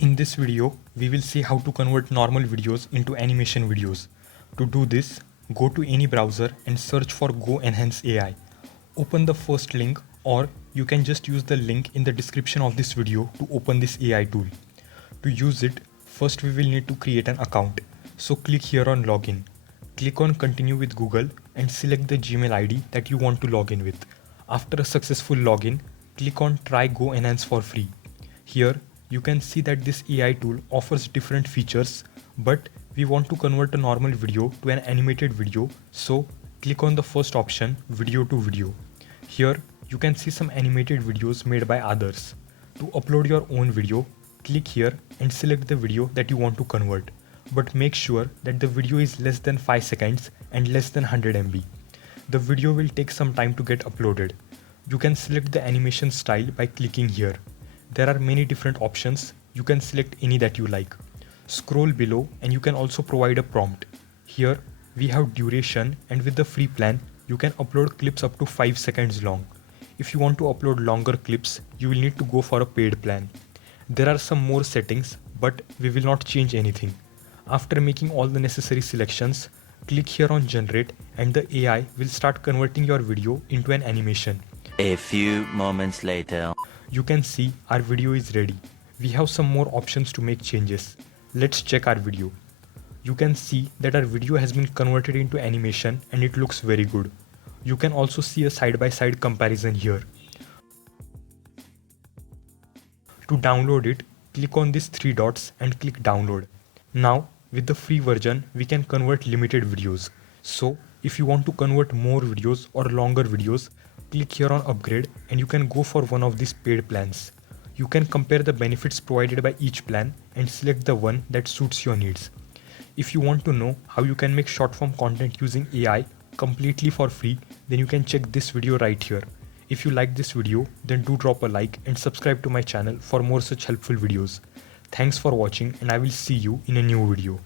In this video, we will see how to convert normal videos into animation videos. To do this, go to any browser and search for Go Enhance AI. Open the first link, or you can just use the link in the description of this video to open this AI tool. To use it, first we will need to create an account. So click here on Login. Click on Continue with Google and select the Gmail ID that you want to log in with. After a successful login, click on Try Go Enhance for free. Here, you can see that this AI tool offers different features, but we want to convert a normal video to an animated video, so click on the first option, Video to Video. Here, you can see some animated videos made by others. To upload your own video, click here and select the video that you want to convert. But make sure that the video is less than 5 seconds and less than 100 MB. The video will take some time to get uploaded. You can select the animation style by clicking here. There are many different options. You can select any that you like. Scroll below and you can also provide a prompt. Here we have duration, and with the free plan you can upload clips up to 5 seconds long. If you want to upload longer clips, you will need to go for a paid plan. There are some more settings, but we will not change anything. After making all the necessary selections, click here on Generate and the AI will start converting your video into an animation. A few moments later. You can see our video is ready. We have some more options to make changes. Let's check our video. You can see that our video has been converted into animation and it looks very good. You can also see a side-by-side comparison here. To download it, click on these 3 dots and click download. Now, with the free version, we can convert limited videos. So, if you want to convert more videos or longer videos, click here on upgrade and you can go for one of these paid plans. You can compare the benefits provided by each plan and select the one that suits your needs. If you want to know how you can make short form content using AI completely for free, then you can check this video right here. If you like this video, then do drop a like and subscribe to my channel for more such helpful videos. Thanks for watching, and I will see you in a new video.